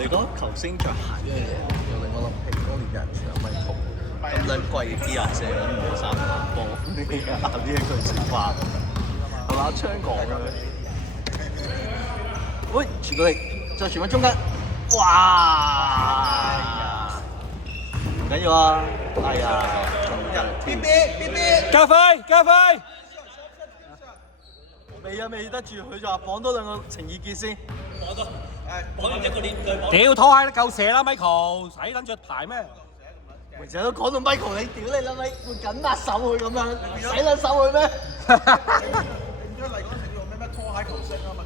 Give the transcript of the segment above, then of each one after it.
你講球星着鞋呢樣嘢，又令我諗起當年有人搶米球咁撚貴嘅機械射撚唔3萬波呢一句説話，係嘛？槍講嘅咩？喂，傳到嚟，再傳翻中間，哇！唔緊要啊，係啊，仲有人添。加快加快！未得住，佢就話綁多兩個情意結先。綁完一個鏈再綁。屌拖鞋都夠射啦 ，Michael，使撚著牌咩？咪成日都講到 Michael，你屌你啦咪，換緊握手去咁樣，使撚手去咩？變咗嚟講成用咩拖鞋球星啊嘛！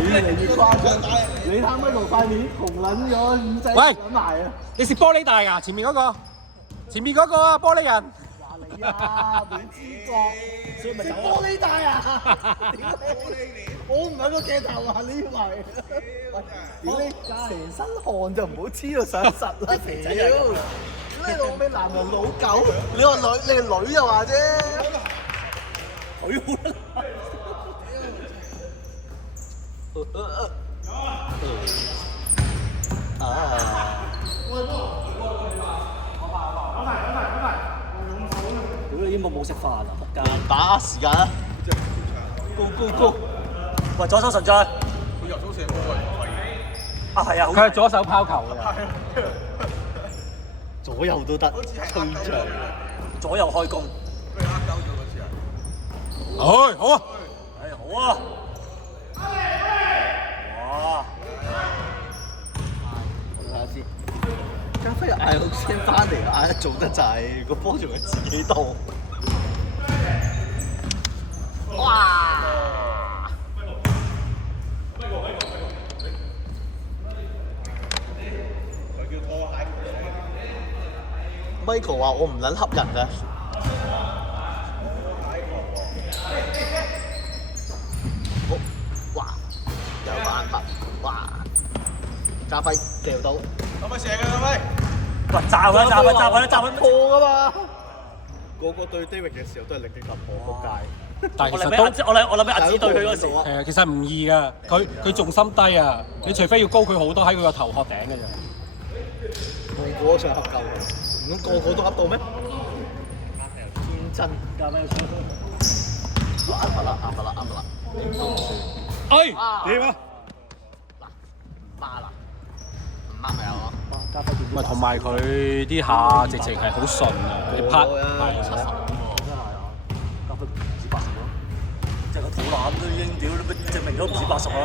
越嚟越誇張，你睇 Michael 塊面紅撚咗，五仔喂想埋啊！你食玻璃大啊？前面嗰個，前面嗰個啊，玻璃人。話你啊，本知覺，所以咪食玻璃帶啊！屌你！我唔係個鏡頭啊，你以為？屌你！成身汗就唔好黐到上實啦！屌！你老味男人老狗，你個女，你個女又話啫。佢好啦。屌你英國冇食飯啊！仆街！打時間啊！Go！喂，左手神將。佢右手射波啊，係啊，佢係左手拋球嘅。左右都得，吹脹。左右開弓。佢呃鳩咗嗰次啊！好啊！好啊！哇！睇下先。加菲嗌我先翻嚟，嗌得做得滯，個波仲喺自己度。哇 ！Michael 話：我唔撚恰人嘅。好，哇！有辦法，哇！加菲掉到。可唔可以射㗎？可唔可以？喂，炸佢！破噶嘛！個個對 David 嘅時候都係力擊突破，仆街。但係我其實都諗俾阿子對佢嗰時，其實唔易噶，佢重心低啊！你除非要高佢好多喺佢個頭殼頂嘅啫。個個都想恰夠，唔通個個都恰到咩？天真，加咩？啱啦！哎，點啊？嗱，唔孖啦，唔孖咪有咯。唔係同埋佢啲下直情係好順啊！佢拍係啊。加分唔止80咯，即係個肚腩都已經屌，你證明咗唔止80啦。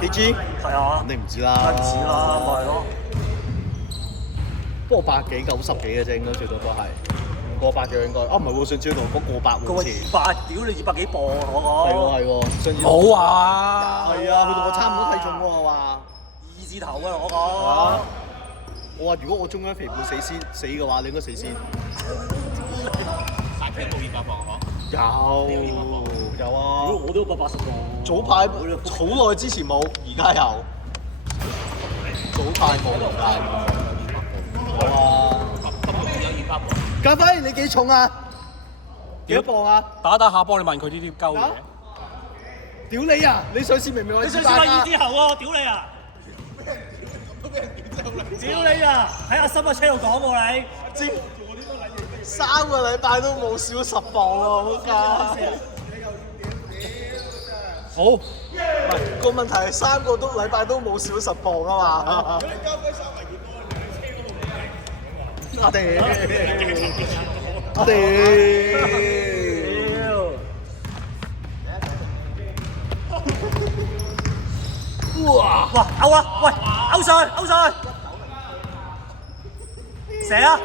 KG 係啊，肯定唔止啦，唔止啦，咪係咯。不過100幾90幾嘅啫，應該最多都係唔過100嘅應該。啊唔係喎，上次同我講過100喎。佢話200，屌你200幾磅啊！我係喎，上次冇啊！係啊，佢同我差唔多體重喎，我話。2字頭啊！我講。我話如果我中央肥胖死嘅話，你應該死先。大 K 冇200磅嗬？有啊。如果我都180磅。早排好耐之前冇，而家有。早排冇，而家有。哇！有200磅。家輝，你幾重啊？幾多磅啊？打下波，你問佢呢啲鳩嘢。屌你啊！你上次明明話你上次話2字頭喎，屌你啊！屌你啊！喺阿森嘅車度講喎你。知3個禮拜都冇少10磅喎，仆街！好，唔係個問題係3個禮拜都冇少10磅啊嘛。如果你交飛3圍熱波，你車都冇我哋哇！哇！勾啊！喂，勾上去，射啊！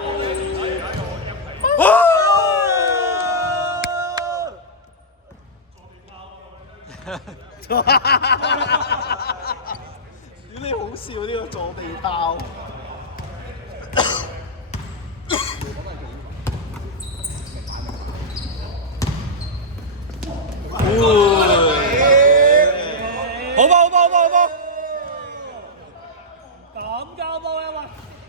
屌你好笑呢個坐地炮！好波！咁交波啊嘛！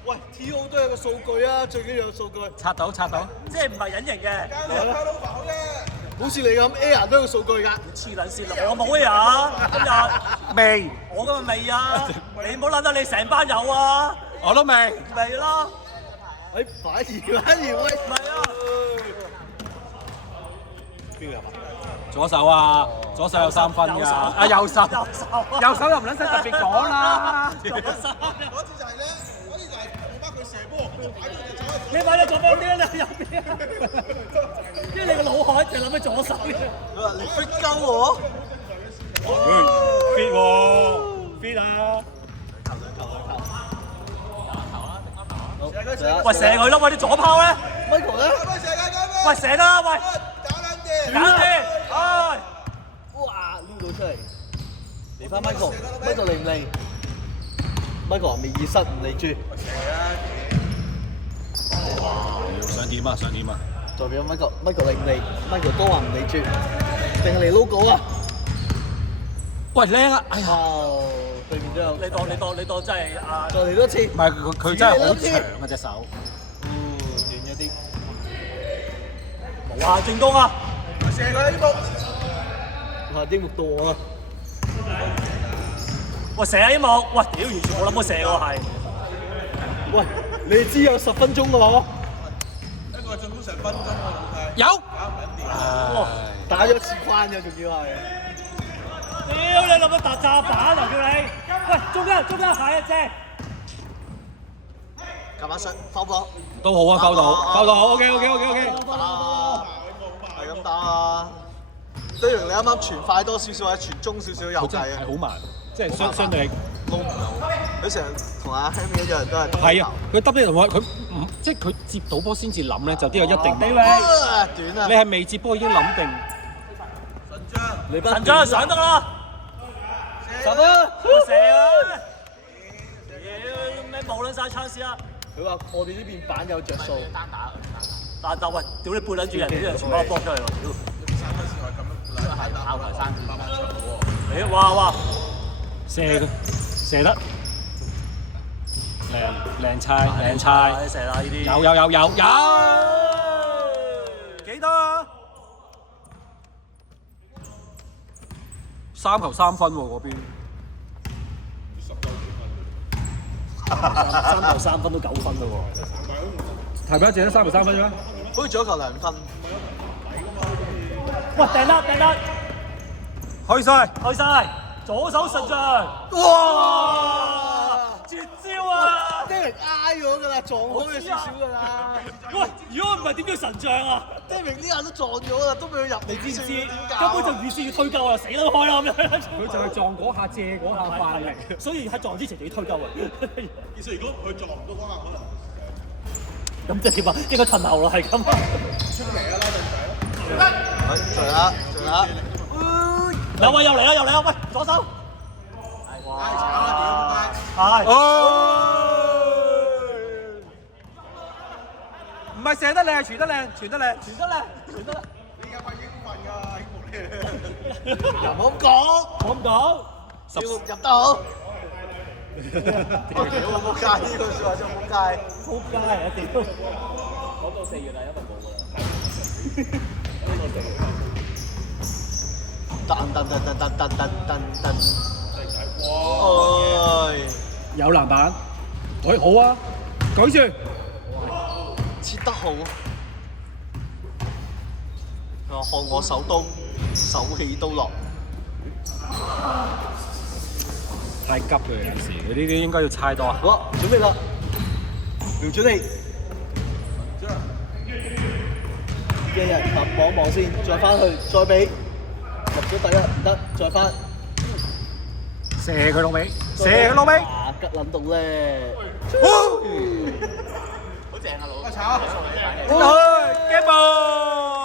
喂 ，T.O 都有個數據啊，最緊要有數據。刷到，即係唔係隱形嘅。交你交到跑啫。好似你咁 Air 都有數據㗎。黐撚線啦！我冇啊，今日未，我今日未啊！你唔好諗得你成班有啊！我都未。未啦，反而喂，唔係啊！邊個入啊？左手啊，左手有3分㗎。啊右手，右手又唔撚使特別講啦。嗰次就係咧，嗰次就係我幫佢射波，佢擺咗隻手喺你買咗左邊啲啊？右邊啊？因為你個腦海就諗起左手嘅。佢話你 fit 鳩我。fit 喎，fit 啊！喂，射佢咯！喂，啲左拋咧 Michael 咧？喂射緊緊咩？喂，射啦！喂，搞撚掂！搞掂！唉，哇！撩到出嚟，嚟翻 Michael，Michael 嚟唔嚟？Michael 話未熱身，唔嚟住。想點啊？想點啊？代表 Michael 嚟唔嚟？Michael 都話唔嚟住，定係嚟 logo 啊？喂，靚啊！哎呀，對面都有。你當真係啊？再嚟多次。唔係佢真係好長啊隻手。短咗啲。冇啊，進攻啊！射佢呢幕。哇！啲木到我啦。喂，射啊！呢幕，喂，屌，完全冇諗過射喎，係。喂，你知有10分鐘嘅喎？一個進攻成分鐘喎，老細。有。搞緊掂。打咗次關嘅，仲要係。屌你諗乜突炸板啊！叫你，喂，中間下一隻，撳下上收波，都好啊，溝到，OK。係咁打啊！雖然你啱啱傳快多少少，或者傳中少少又佢真係啊，係好慢，即係相對撈唔到。佢成日同阿 Hammy 一樣都係係啊，佢耷呢同佢唔即係佢接到波先至諗咧，就啲有一定。你短啊！你係未接波已經諗定。神將上得啦，十分。射啊！屌咩冇撚晒 chance 啊！佢話我哋呢邊板有着數。但喂，屌你背撚住人，啲人全部搏出嚟喎！屌3分線外咁樣，兩係拗台3點8場喎。你哇！射得，靚猜，射啦呢啲。有，幾多啊？3球3分喎嗰邊。3球3分都9分嘞喎。係咪淨得3球3分啫？好似仲有一球2分。喂，掟得，去晒，左手神將。哇！絕招啊！啲人挨咗㗎啦，撞開咗少少㗎啦。喂，如果唔係點叫神將啊？啲明啲人都撞咗啦，都俾佢入。你知唔知？點搞根本就預先要推鳩啊，死都開啦咁樣。佢就係撞嗰下，借嗰下翻嚟。所以喺撞之前就要推鳩啊。其實如果佢撞唔到嗰下，可能咁即係點啊？應該褪後啦，係咁。出嚟啊，拉陣仔咯。做啦。又嚟啦！喂，左手。唉，慘啊！係。唔係射得靚，傳得靚。傳得靚。你有份應份㗎，英國呢？又唔好咁講，要入得好。屌我仆街，呢句説話真係仆街。撲街啊！屌。講到4月啦，因為冇㗎啦。有籃板，喂好啊，舉住，切得好。看我手刀，手起刀落。太急嘅有時，佢呢啲應該要猜多。好，準備啦，瞄準你。嘅人望一望先，再翻去，再俾。入咗第一唔得，再翻。射佢老尾，啊，吉撚到咧！好正啊，老！game ball。